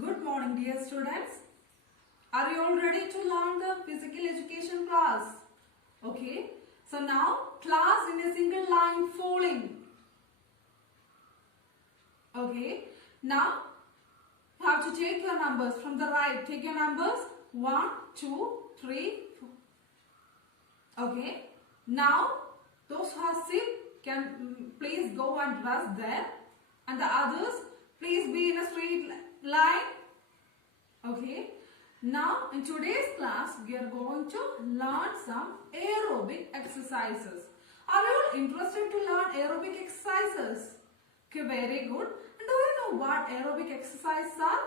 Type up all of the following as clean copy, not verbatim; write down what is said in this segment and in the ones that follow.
Good morning, dear students. Are you all ready to learn the physical education class? Okay. So now class in a single line falling. Okay. Now you have to take your numbers from the right. Take your numbers 1, 2, 3, 4. Okay. Now those who are sick can please go and rest there, and the others please be in a straight line. Okay. Now in today's class we are going to learn some aerobic exercises. Are you all interested to learn aerobic exercises? Okay, very good. And do you know what aerobic exercises are?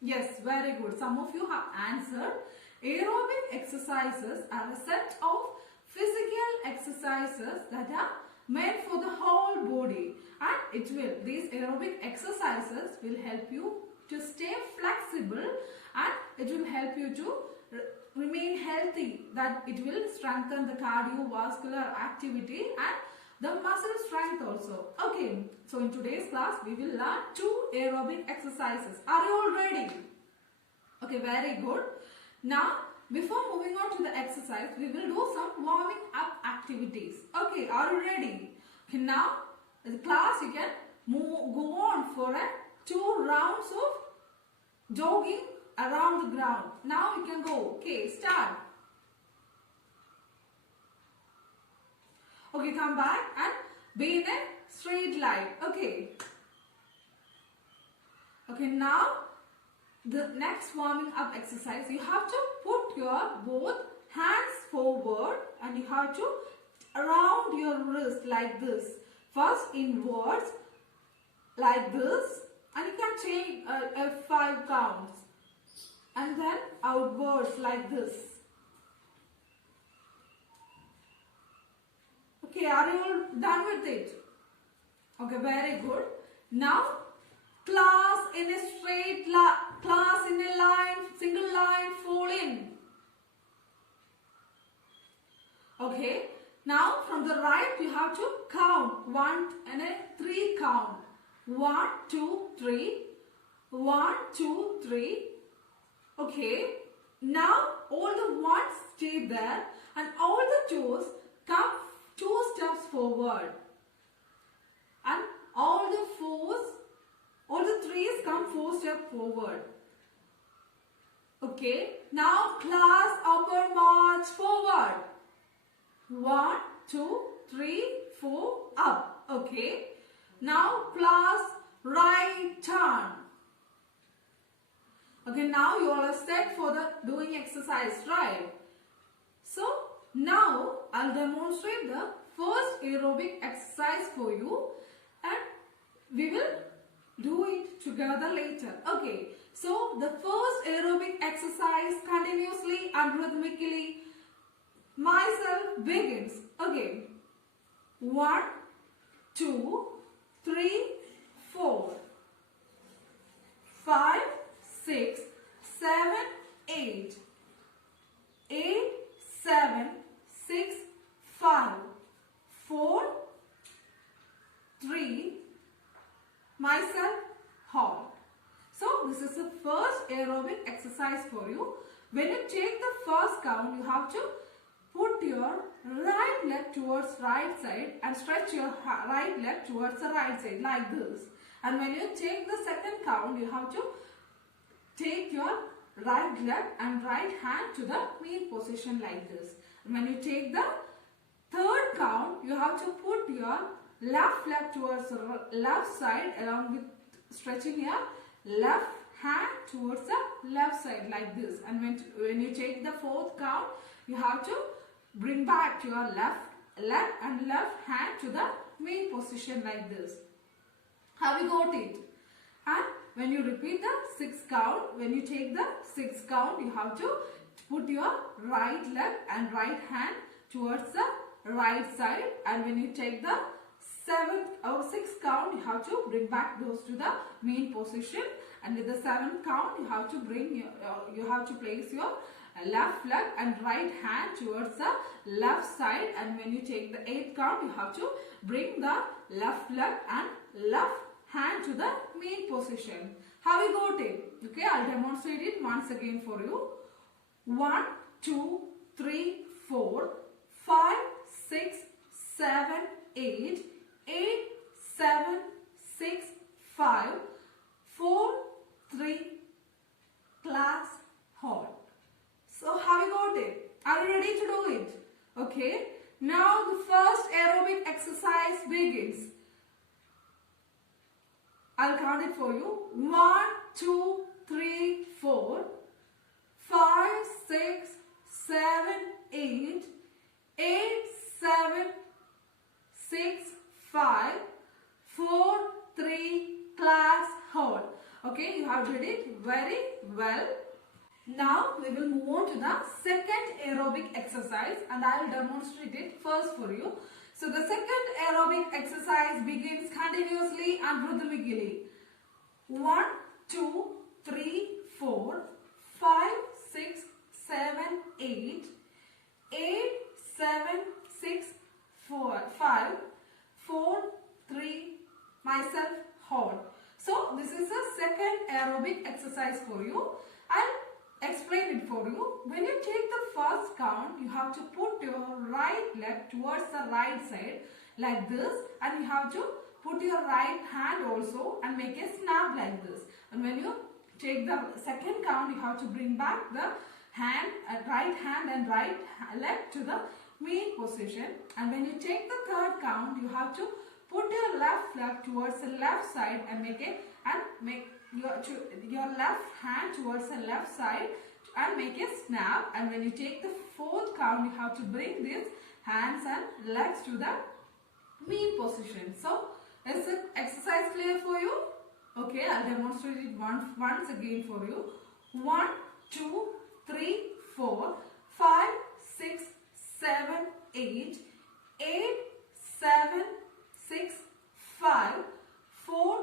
Yes, very good. Some of you have answered. Aerobic exercises are a set of physical exercises that are made for the whole body, and these aerobic exercises will help you to stay flexible, and it will help you to remain healthy. That it will strengthen the cardiovascular activity and the muscle strength also. Okay, so in today's class we will learn 2 aerobic exercises. Are you all ready? Okay, very good. Now before moving on to the exercise, we will do some warming up activities. Okay, are you ready? Okay, now in the class you can go on for 2 rounds of jogging around the ground. Now you can go. Okay, start. Okay, come back and be in a straight line. Okay. Okay, now the next warming up exercise, you have to put your both hands forward and you have to around your wrist like this. First inwards like this, and you can take 5 counts, and then outwards like this. Okay, are you all done with it? Okay, very good. Now class in a straight line, class in a line, single line, fall in. Okay, now from the right you have to count 1 and a 3 count. 1, 2, 3. 1, 2, 3. Okay, now all the ones stay there and all the twos come 2 steps forward, and all the threes come 4 steps forward. Okay, now class upward march forward. 1, 2, 3, 4, up. Okay, now class right turn. Okay, now you all are set for the doing exercise, right? So now I'll demonstrate the first aerobic exercise for you, and we will do it together later. Okay, so the first aerobic exercise continuously and rhythmically myself begins. Okay, 1, 2, 3, 4, 5, 6, 7, 8. 8, 7, 6, 5, 4, 3, myself, halt. So this is the first aerobic exercise for you. When you take the first count, you have to put your right leg towards right side and stretch your right leg towards the right side like this. And when you take the second count, you have to take your right leg and right hand to the mean position like this. And when you take the third count, you have to put your left leg towards the left side along with stretching your left hand towards the left side like this. And when you take the fourth count, you have to bring back your left leg and left hand to the main position like this. Have you got it? And when you repeat the 6th count, when you take the 6th count, you have to put your right leg and right hand towards the right side, and when you take the 7th or 6th count, you have to bring back those to the main position, and with the 7th count, you have to place your left leg and right hand towards the left side, and when you take the 8th count, you have to bring the left leg and left hand to the mean position. How we got it? Okay, I'll demonstrate it once again for you. 1, 2, 3, 4, 5, 6, 7, 8, 8, 7, 6, 5, 4, 3, class halt. So how we got it? Are you ready to do it? Okay. Now the first aerobic exercise begins. I'll count it for you. 1, 2, 3, 4, 5, 6, 7, 8, 8, 7, 6, 5, 4, 3, class hold. Okay, you have did it very well. Now we will move on to the second aerobic exercise and I will demonstrate it first for you. So the second aerobic exercise begins continuously and rhythmically. 1, 2, 3, 4, 5, 6, 7, 8, 8, 7, 6, 4, 5, 4, 3, myself, hold. So this is the second aerobic exercise for you. I'll explain it for you. When you take the first count, you have to put your right leg towards the right side like this, and you have to put your right hand also and make a snap like this. And when you take the second count, you have to bring back the hand, right hand and right leg to the mean position. And when you take the third count, you have to put your left leg towards the left side and make your left hand towards the left side and make a snap. And when you take the fourth count, you have to bring these hands and legs to the mean position. So is the exercise clear for you? Okay, I'll demonstrate it once again for you. 1, 2, 3, 4, 5, 6, 7, 8, 8, 7, 6, 5, 4,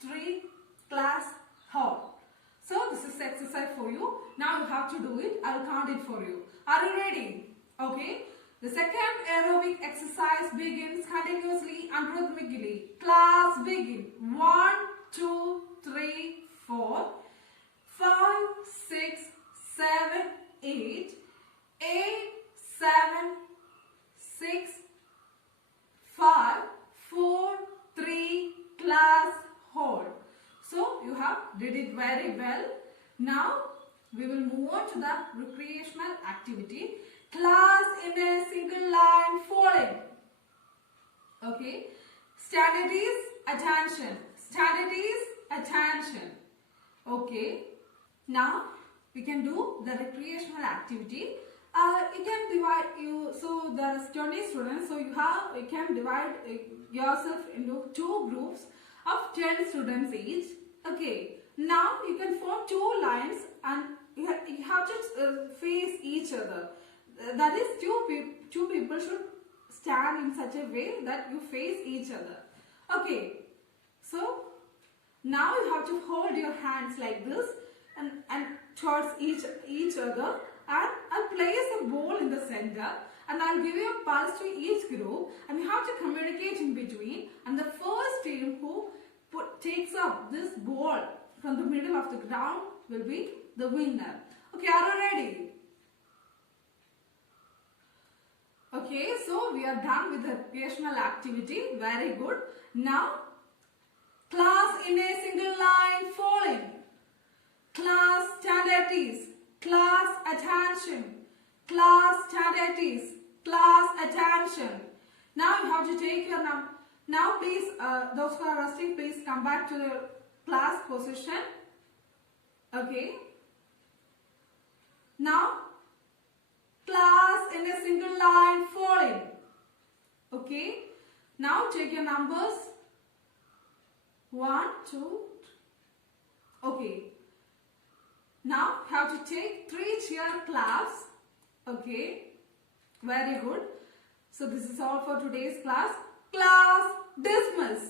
3, class hold. So this is exercise for you. Now you have to do it. I'll count it for you. Are you ready? Okay. The second aerobic exercise begins continuously and rhythmically. Class begin. 1, 2, 3, 4, 5, 6, 7, 8, 8, 7, 6, 5, 4, 3, class hold. So you have did it very well. Now we will move on to the recreational activity. Class in a single line falling. Okay. Standard is attention. Standard is attention. Okay. Now we can do the recreational activity. You can divide you. So there is 20 students. So you can divide yourself into 2 groups of 10 students each. Okay. Now you can form 2 lines and you have to face each other. That is, two people should stand in such a way that you face each other. Okay. So now you have to hold your hands like this and towards each other, and I'll place a ball in the center and I'll give you a pulse to each group and you have to communicate in between, and the first team who takes up this ball from the middle of the ground will be the winner. Okay, are you ready? Okay, so we are done with the recreational activity. Very good. Now, class in a single line falling. Class stand at ease. Class attention. Class stand at ease. Class attention. Now you have to take your number. Now please, those who are resting, please come back to the class position. Okay. Now, class in a single line falling. Okay. Now take your numbers. 1, 2. Okay. Now have to take 3 cheer claps. Okay. Very good. So this is all for today's class. Class dismiss.